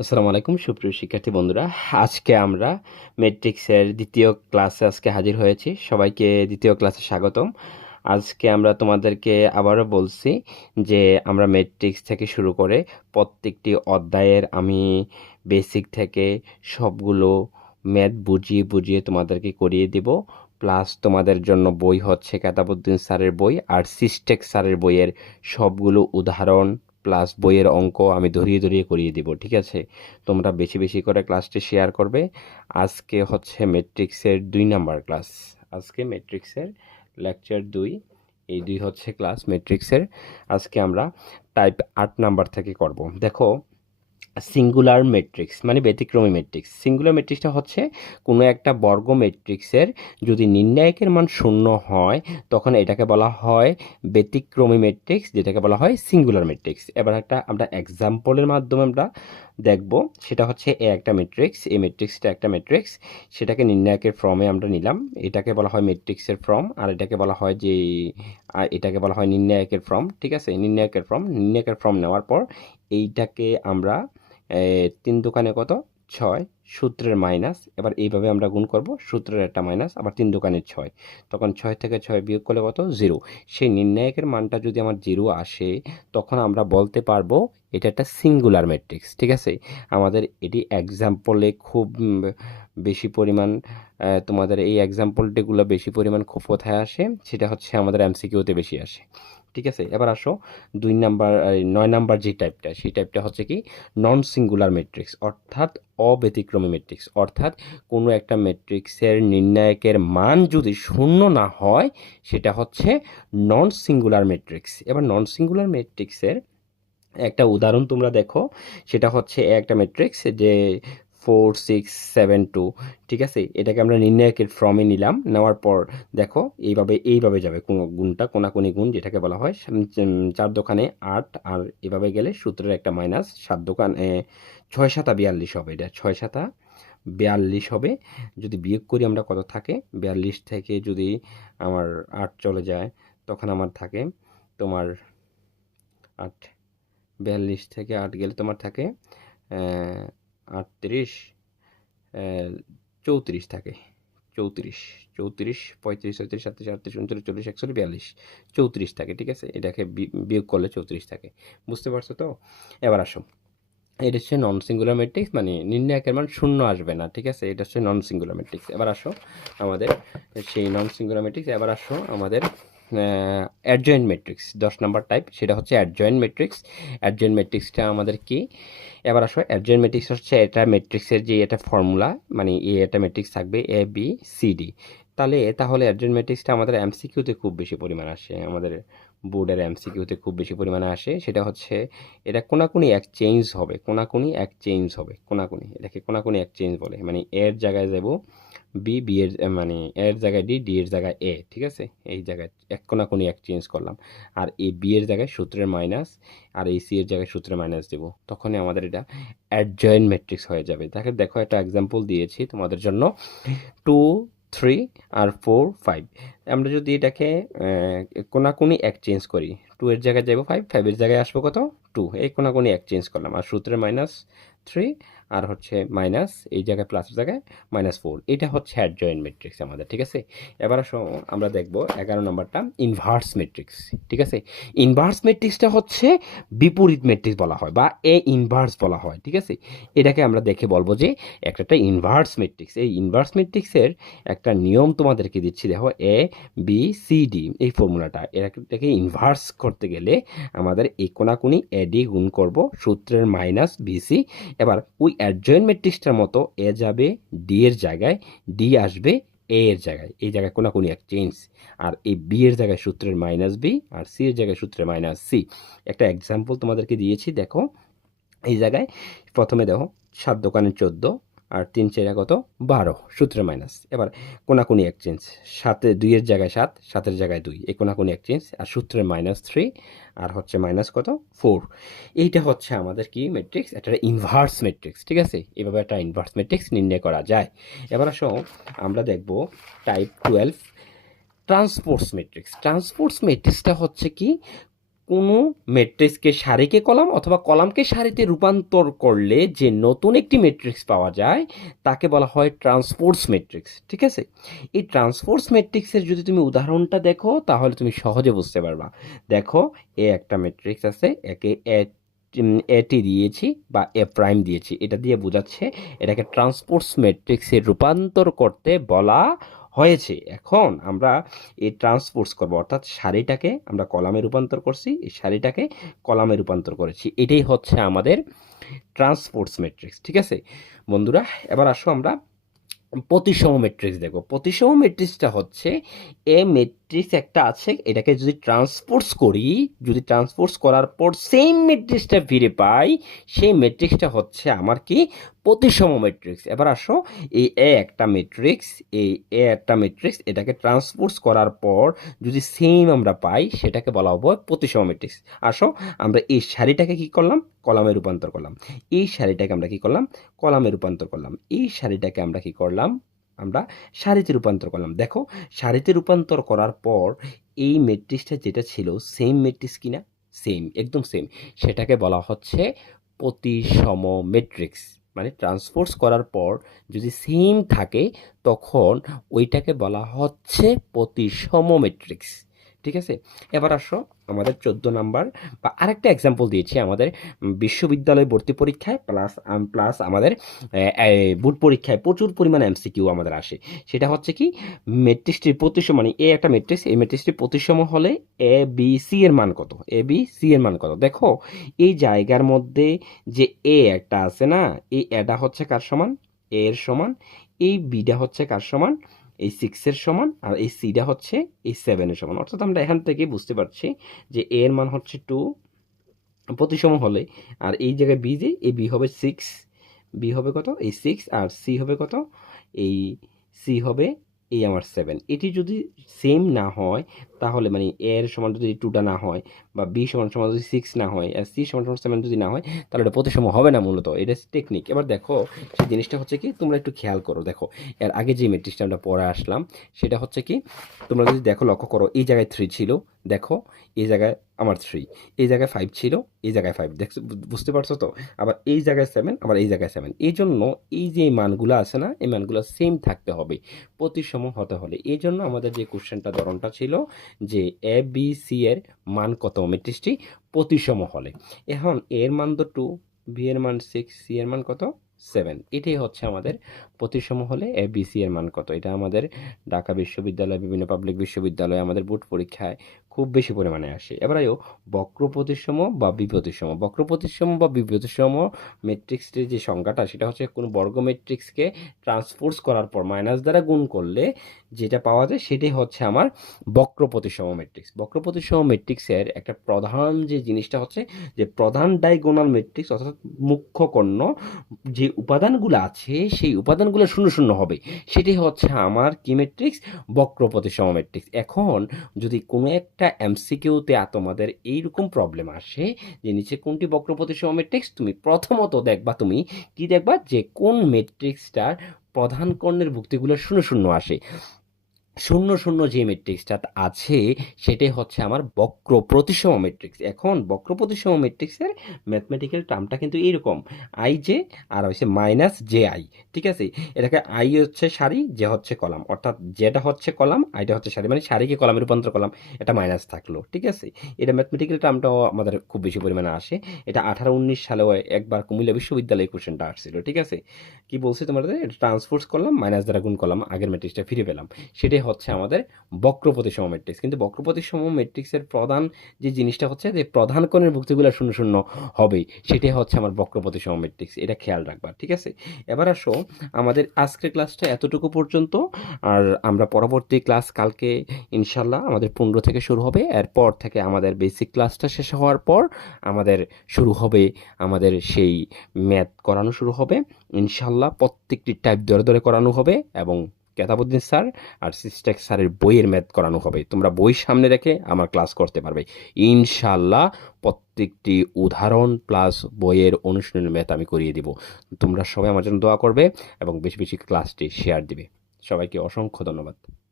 আসসালামু আলাইকুম সুপ্রিয় শিক্ষার্থী বন্ধুরা, আজকে আমরা ম্যাট্রিক্সের দ্বিতীয় ক্লাসে হাজির হয়েছি। সবাইকে দ্বিতীয় ক্লাসে স্বাগতম। আজকে আমরা তোমাদেরকে আবারও বলছি যে আমরা ম্যাট্রিক্স থেকে শুরু করে প্রত্যেকটি অধ্যায়ের আমি বেসিক থেকে সবগুলো ম্যাথ বুঝিয়ে বুঝিয়ে তোমাদেরকে করিয়ে দিব। প্লাস তোমাদের জন্য বই হচ্ছে কেতাবউদ্দিন স্যারের বই আর সিস্টেক স্যারের বইয়ের সবগুলো উদাহরণ প্লাস বইয়ের অঙ্ক আমি ধরিয়ে ধরিয়ে করিয়ে দিব। ঠিক আছে, তোমরা বেশি বেশি করে ক্লাসটি শেয়ার করবে। আজকে হচ্ছে ম্যাট্রিক্সের 2 নাম্বার ক্লাস। আজকে ম্যাট্রিক্সের লেকচার 2, এই 2 হচ্ছে ক্লাস ম্যাট্রিক্সের। আজকে আমরা টাইপ 8 নাম্বার থেকে করব। দেখো, সিঙ্গুলার ম্যাট্রিক্স মানে ব্যতিক্রমী ম্যাট্রিক্স। সিঙ্গুলার ম্যাট্রিক্সটা হচ্ছে কোনো একটা বর্গ ম্যাট্রিক্সের যদি নির্ণায়কের মান শূন্য হয় তখন এটাকে বলা হয় ব্যতিক্রমী ম্যাট্রিক্স, যেটাকে বলা হয় সিঙ্গুলার ম্যাট্রিক্স। এবার আমরা এক্সাম্পলের মাধ্যমে আমরা দেখব। সেটা হচ্ছে একটা ম্যাট্রিক্স, এই ম্যাট্রিক্সটা একটা ম্যাট্রিক্স, সেটাকে নির্ণায়কের ফর্মে আমরা নিলাম। এটাকে বলা হয় ম্যাট্রিক্সের ফর্ম, আর এটাকে বলা হয় এটাকে বলা হয় নির্ণায়কের ফর্ম। ঠিক আছে, নির্ণায়কের ফর্ম নেওয়ার পর এইটাকে আমরা 3 দোকানে কত 6 সূত্রের মাইনাস, এবার এইভাবে আমরা গুণ করব, সূত্রের একটা মাইনাস আবার 3 দোকানে 6, তখন 6 থেকে 6 বিয়োগ করলে কত 0। সেই নির্ণায়কের মানটা যদি আমার 0 আসে তখন আমরা বলতে পারবো এটা একটা সিঙ্গুলার ম্যাট্রিক্স। ঠিক আছে, আমাদের এটি এক্সাম্পলে খুব বেশি পরিমাণ তোমাদের এই এক্সাম্পলটিগুলো বেশি পরিমাণ খুব কোথায় আসে, সেটা হচ্ছে আমাদের এমসিকিউতে বেশি আসে। ঠিক আছে, এবার আসো 9 নাম্বার যে টাইপটা, সেই টাইপটা হচ্ছে কি নন সিঙ্গুলার ম্যাট্রিক্স, অর্থাৎ অব্যতিক্রমী ম্যাট্রিক্স। অর্থাৎ কোনো একটা ম্যাট্রিক্সের নির্ণায়কের মান যদি শূন্য না হয় সেটা হচ্ছে নন সিঙ্গুলার ম্যাট্রিক্স। এবার নন সিঙ্গুলার ম্যাট্রিক্সের একটা উদাহরণ তোমরা দেখো, সেটা হচ্ছে একটা ম্যাট্রিক্স যে 4 6 7 2। ঠিক আছে, এটাকে আমরা নির্ণায়কের ফর্মে নিলাম, নেওয়ার পর দেখো এইভাবে যাবে কোনো গুণটা, কোনাকুনি গুণ যেটাকে বলা হয়। 4 দোকানে 8, আর এভাবে গেলে সূত্রের একটা মাইনাস, 7 দোকানে 6 7 42 হবে, এটা 6 7 42 হবে। যদি বিয়োগ করি আমরা কত থাকে, 42 থেকে যদি আমার 8 চলে যায় তখন আমার থাকে তোমার 8, 42 থেকে 8 গেলে তোমার থাকে 38, 34 থাকে, 34 34 35 36 37 38 39 40 41 42 34 থাকে। ঠিক আছে, এটাকে বিয়োগ করলে 34 থাকে। বুঝতে পারছো তো? এবার আসো, এটা হচ্ছে নন সিঙ্গুলার ম্যাট্রিক্স, মানে নির্ণায়কের মান শূন্য আসবে না। ঠিক আছে, এটা হচ্ছে নন সিঙ্গুলার ম্যাট্রিক্স। এবার আসো আমাদের সেই নন সিঙ্গুলার ম্যাট্রিক্স, এবার আসো আমাদের অ্যাডজয়েন্ট ম্যাট্রিক্স 10 নাম্বার টাইপ, সেটা হচ্ছে অ্যাডজয়েন্ট ম্যাট্রিক্স। অ্যাডজয়েন্ট ম্যাট্রিক্সটা আমাদের কি? এবার আসো, অ্যাডজয়েন্ট ম্যাট্রিক্স হচ্ছে এটা ম্যাট্রিক্সের যে এটা ফর্মুলা, মানে এটা ম্যাট্রিক্স থাকবে এ বি সি ডি। তাহলে অ্যাডজয়েন্ট ম্যাট্রিক্সটা আমাদের এমসিকিউতে খুব বেশি পরিমাণ আসে, আমাদের বোর্ডের এমসিকিউতে খুব বেশি পরিমাণে আসে। সেটা হচ্ছে এটা কোনাকুনি এক্সচেঞ্জ হবে, এটাকে কোনাকুনি এক্সচেঞ্জ বলে। মানে এর জায়গায় যাব বি এর মানে এর জায়গায় ডি এর জায়গায় এ। ঠিক আছে, এই জায়গায় এক কোনাকুনি এক্সচেঞ্জ করলাম, আর এই বি এর জায়গায় সূত্রের মাইনাস, আর এই সি এর জায়গায় সূত্রের মাইনাস দেব, তখনই আমাদের এটা অ্যাডজয়েন্ট ম্যাট্রিক্স হয়ে যাবে। দেখো একটা এক্সাম্পল দিয়েছি তোমাদের জন্য, 2 3 আর 4 5। আমরা যদি এটাকে কোনাকুনি এক্সচেঞ্জ করি, 2 এর জায়গায় যাব 5, 5 এর জায়গায় আসবো কত 2, এই কোনাকুনি এক্সচেঞ্জ করলাম, আর সূত্রের মাইনাস 3 আর হচ্ছে মাইনাস এই জায়গায় প্লাসের জায়গায় -4, এটা হচ্ছে অ্যাডজয়েন্ট ম্যাট্রিক্স আমাদের। ঠিক আছে, এবার আসো আমরা দেখব 11 নাম্বারটা ইনভার্স ম্যাট্রিক্স। ঠিক আছে, ইনভার্স ম্যাট্রিক্সটা হচ্ছে বিপরীত ম্যাট্রিক্স বলা হয় বা এ ইনভার্স বলা হয়। ঠিক আছে, এটাকে আমরা দেখে বলবো যে একটা ইনভার্স ম্যাট্রিক্স। এই ইনভার্স ম্যাট্রিক্সের একটা নিয়ম তোমাদেরকে দিচ্ছি, দেখো এ বি সি ডি এই ফর্মুলাটা, এটাকে ইনভার্স করতে গেলে আমাদের এই কোনাকুনি এডি গুণ করব সূত্রের মাইনাস বিসি। এবার ওই অ্যাডজয়েন্ট ম্যাট্রিক্সটার মতো এ যাবে ডি এর জায়গায়, ডি আসবে এ এর জায়গায়, এই জায়গায় কোনাকুনি এক্সচেঞ্জ, আর এই বি এর জায়গায় সূত্রের মাইনাস বি, আর সি এর জায়গায় সূত্রের মাইনাস সি। একটা এক্সাম্পল তোমাদেরকে দিয়েছি, দেখো এই জায়গায় প্রথমে দেখো 7 দোকানে 14, আর 3 4 কত 12, সূত্রের মাইনাস। এবার কোনাকুনি এক্সচেঞ্জ, 2 এর জায়গায় 7, 7 এর জায়গায় 2, এই কোনাকুনি এক্সচেঞ্জ, আর সূত্রের -3 আর হচ্ছে মাইনাস কত 4। এইটা হচ্ছে আমাদের কি ম্যাট্রিক্স, একটা ইনভার্স ম্যাট্রিক্স। ঠিক আছে, এভাবে একটা ইনভার্স ম্যাট্রিক্স নির্ণয় করা যায়। এবার আসো আমরা দেখব টাইপ 12 ট্রান্সপোর্টস ম্যাট্রিক্স। ট্রান্সপোর্টস ম্যাট্রিক্সটা হচ্ছে কি কোনো ম্যাট্রিক্সকে সারিকে কলাম অথবা কলামকে সারিতে রূপান্তর করলে যে নতুন একটি ম্যাট্রিক্স পাওয়া যায় তাকে বলা হয় ট্রান্সপোজ ম্যাট্রিক্স। ঠিক আছে, এই ট্রান্সপোজ ম্যাট্রিক্সের যদি তুমি উদাহরণটা দেখো তাহলে তুমি সহজে বুঝতে পারবা। দেখো, একটা ম্যাট্রিক্স আছে, একে এটি দিয়েছি বা এ প্রাইম দিয়েছি, এটা দিয়ে বোঝাচ্ছে এটাকে ট্রান্সপোজ ম্যাট্রিক্সে রূপান্তর করতে বলা হয়েছে। এখন আমরা এই ট্রান্সপোজ করব, অর্থাৎ সারিটাকে আমরা কলামে রূপান্তর করছি, এই সারিটাকে কলামে রূপান্তর করেছি, এটাই হচ্ছে আমাদের ট্রান্সপোজ ম্যাট্রিক্স। ঠিক আছে বন্ধুরা, এবার আসো আমরা প্রতিসম ম্যাট্রিক্স দেখো। প্রতিসম ম্যাট্রিক্সটা হচ্ছে এ ম্যাট্রিক্স একটা আছে, এটাকে যদি ট্রান্সপোজ করি, যদি ট্রান্সপোজ করার পর সেম ম্যাট্রিক্সটা ফিরে পাই, সেই ম্যাট্রিক্সটা হচ্ছে আমার কি প্রতিসম ম্যাট্রিক্স। এবার আসো, এই এ একটা ম্যাট্রিক্স, এই এ একটা ম্যাট্রিক্স, এটাকে ট্রান্সপোজ করার পর যদি সেম আমরা পাই সেটাকে বলা হবে প্রতিসম ম্যাট্রিক্স। আসো আমরা এই সারিটাকে কি করলাম, কলামে রূপান্তর করলাম, এই সারিটাকে আমরা কি করলাম, কলামে রূপান্তর করলাম, এই সারিটাকে আমরা কি করলাম, আমরা সারিতে রূপান্তর করলাম। দেখো, সারিতে রূপান্তর করার পর এই ম্যাট্রিক্সটা যেটা ছিল সেম ম্যাট্রিক্স কিনা, সেম, একদম সেম, সেটাকে বলা হচ্ছে প্রতিসম ম্যাট্রিক্স। মানে ট্রান্সপোজ করার পর যদি সেম থাকে তখন ওইটাকে বলা হচ্ছে প্রতিসম ম্যাট্রিক্স। ঠিক আছে, এবার আসো আমাদের 14 নাম্বার বা আরেকটা এক্সাম্পল দিয়েছি আমাদের বিশ্ববিদ্যালয় ভর্তি পরীক্ষায় প্লাস আমাদের বোর্ড পরীক্ষায় প্রচুর পরিমাণে এমসিকিউ আমাদের আসে। সেটা হচ্ছে কি, ম্যাট্রিক্সটির প্রতিসম, মানে এ একটা ম্যাট্রিক্স, এই ম্যাট্রিক্সটির প্রতিসম হলে এ বি সি এর মান কত, এ বি সি এর মান কত। দেখো, এই জায়গার মধ্যে যে এ একটা আছে না, এই এটা হচ্ছে কার সমান, এ এর সমান, এই বিটা হচ্ছে কার সমান, এই 6-এর সমান, আর এই সিটা হচ্ছে এই 7-এর সমান। অর্থাৎ আমরা এখান থেকে বুঝতে পারছি যে এ এর মান হচ্ছে 2 প্রতিসম হলে, আর এই জায়গায় বি, যে এই বি হবে 6, বি হবে কত, এই 6, আর সি হবে কত, এই সি হবে এই আমার 7। এটি যদি সেম না হয় তাহলে, মানে এর সমান যদি 2টা না হয়, বা বি সমান সমান যদি 6 না হয়, আর সি সমান সমান 7 যদি না হয়, তাহলে এটা প্রতিসম হবে না। মূলত এটা টেকনিক। এবার দেখো, সেই জিনিসটা হচ্ছে কি, তোমরা একটু খেয়াল করো। দেখো, এর আগে যে ম্যাট্রিক্সটা আমরা পড়ে আসলাম সেটা হচ্ছে কি, তোমরা যদি দেখো, লক্ষ্য করো, এই জায়গায় 3 ছিল, দেখো এই জায়গায় আমার 3, এই জায়গায় 5 ছিল, এই জায়গায় 5, দেখছো, বুঝতে পারছো তো? আবার এই জায়গায় 7, আবার এই জায়গায় 7। এই জন্য এই যে মানগুলো আছে না, এই মানগুলো সেম থাকতে হবে প্রতিসম হতে হলে। এই জন্য আমাদের যে কোশ্চেনটা ধরনটা ছিল যে এ বি সি এর মান কত ম্যাট্রিক্সটি প্রতিসম হলে। এখন এর মান তো 2, বি এর মান 6, সি এর মান কত, 7। এটাই হচ্ছে আমাদের প্রতিসম হলে এ বি সি এর মান কত। এটা আমাদের ঢাকা বিশ্ববিদ্যালয়, বিভিন্ন পাবলিক বিশ্ববিদ্যালয় আমাদের বোর্ড পরীক্ষায় খুব বেশি পরিমাণে আসে। এবার আয়ো বক্র প্রতিসম বা বিপ্রতিসম। বক্র প্রতিসম বা বিপ্রতিসম ম্যাট্রিক্সটির যে সংজ্ঞাটা সেটা হচ্ছে কোনো বর্গ ম্যাট্রিক্সকে ট্রান্সপোজ করার পর মাইনাস দ্বারা গুণ করলে যেটা পাওয়া যায় সেটাই হচ্ছে আমার বক্র প্রতিসম ম্যাট্রিক্স। বক্র প্রতিসম ম্যাট্রিক্সের একটা প্রধান যে জিনিসটা হচ্ছে যে প্রধান ডায়াগোনাল ম্যাট্রিক্স, অর্থাৎ মুখ্য কর্ণ যে উপাদানগুলো আছে সেই উপাদানগুলো শূন্য শূন্য হবে, সেটাই হচ্ছে আমার কি ম্যাট্রিক্স, বক্র প্রতিসম ম্যাট্রিক্স। এখন যদি কোনো একটা এমসিকিউতে তোমাদের এইরকম প্রবলেম আসে যে নিচে কোনটি বক্র প্রতিসম ম্যাট্রিক্স, তুমি প্রথমত দেখবা, তুমি কি দেখবা, যে কোন ম্যাট্রিক্সটার প্রধান কর্ণের ভুক্তিগুলো শূন্য শূন্য আসে। শূন্য শূন্য যে ম্যাট্রিক্সটা আছে সেটাই হচ্ছে আমার বক্র প্রতিসম ম্যাট্রিক্স। এখন বক্র প্রতিসম ম্যাট্রিক্সের ম্যাথমেটিক্যাল টার্মটা কিন্তু এইরকম, আই জে আর হচ্ছে মাইনাস জে আই। ঠিক আছে, এটাকে আই হচ্ছে সারি, জে হচ্ছে কলাম, অর্থাৎ যেটা হচ্ছে কলাম, আইটা হচ্ছে সারি, মানে সারিকে কলামে রূপান্তর করলাম, এটা মাইনাস থাকলো। ঠিক আছে, এটা ম্যাথমেটিক্যাল টার্মটাও আমাদের খুব বেশি পরিমাণে আসে। এটা 18-19 সালেও একবার কুমিল্লা বিশ্ববিদ্যালয়ে কোশ্চেনটা আসছিল। ঠিক আছে, কি বলছি তোমাদের, এটা ট্রান্সপোজ করলাম, মাইনাস দ্বারা গুণ করলাম, আগের ম্যাট্রিক্সটা ফিরে পেলাম, সেটাই হচ্ছে আমাদের বক্র প্রতিসম ম্যাট্রিক্স। কিন্তু বক্র প্রতিসম ম্যাট্রিক্সের প্রধান যে জিনিসটা হচ্ছে যে প্রধান কোণের ভুক্তিগুলো শূন্য শূন্য হবে, সেটাই হচ্ছে আমার বক্র প্রতিসম ম্যাট্রিক্স। এটা খেয়াল রাখবা। ঠিক আছে, এবার আসো, আমাদের আজকের ক্লাসটা এতটুকু পর্যন্ত, আর আমরা পরবর্তী ক্লাস কালকে ইনশাল্লাহ আমাদের 15 থেকে শুরু হবে। এরপর থেকে আমাদের বেসিক ক্লাসটা শেষ হওয়ার পর আমাদের শুরু হবে, আমাদের সেই ম্যাথ করানো শুরু হবে ইনশাল্লাহ। প্রত্যেকটি টাইপ ধরে ধরে করানো হবে, এবং কেতাবুদ্দিন স্যার আর সিস্টেক স্যারের বইয়ের ম্যাথ করানো হবে। তোমরা বই সামনে রেখে আমার ক্লাস করতে পারবে ইনশাল্লাহ। প্রত্যেকটি উদাহরণ প্লাস বইয়ের অনুশীলনের ম্যাথ আমি করিয়ে দিব। তোমরা সবাই আমার জন্য দোয়া করবে এবং বেশি বেশি ক্লাসটি শেয়ার দিবে। সবাইকে অসংখ্য ধন্যবাদ।